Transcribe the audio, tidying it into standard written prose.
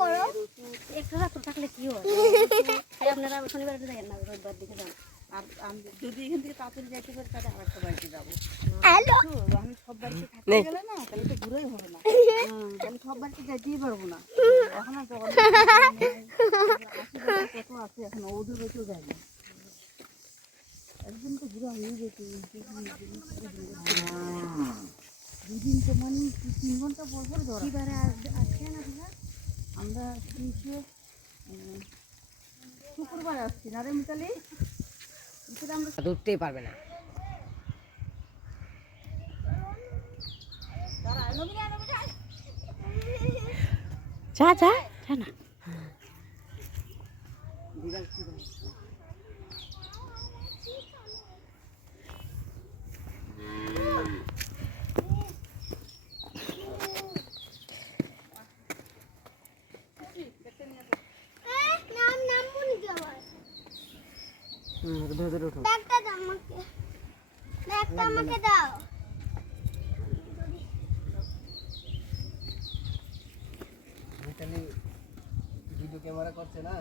করো একটু রাত থাকলে কি হয় আপনারা শনিবার দেখেন না রবিবার দিকে যান আর আমি যদি এখান থেকে তাড়াতাড়ি যাইতে পারি তাহলে আর একটা বাড়িতে যাবো হ্যালো আমি সব বাড়িতে থাকতে গেলে না তাহলে তো ঘুরেই হবে না তাহলে সব বাড়িতে যাইতেই পারবো না এখন আর যাওয়ার আশেপাশে কত আছে এখন ওদের বাড়িতেও যাই না একদিন তো ঘুরে হয়ে যেত দুদিন তো মানে 3 ঘন্টা পর পর ধরা কিবারে আজকে না আমরা শুক্রবারে আসছি না রে মিতালি আমরা ধরতেই পারবে না। যা যা যা না নাম নাম মনে যাওয়ার ধরে ধরে ওঠো। ব্যাগটা দাও আমাকে ব্যাগটা আমাকে দাও ভিডিও ক্যামেরা করছে না।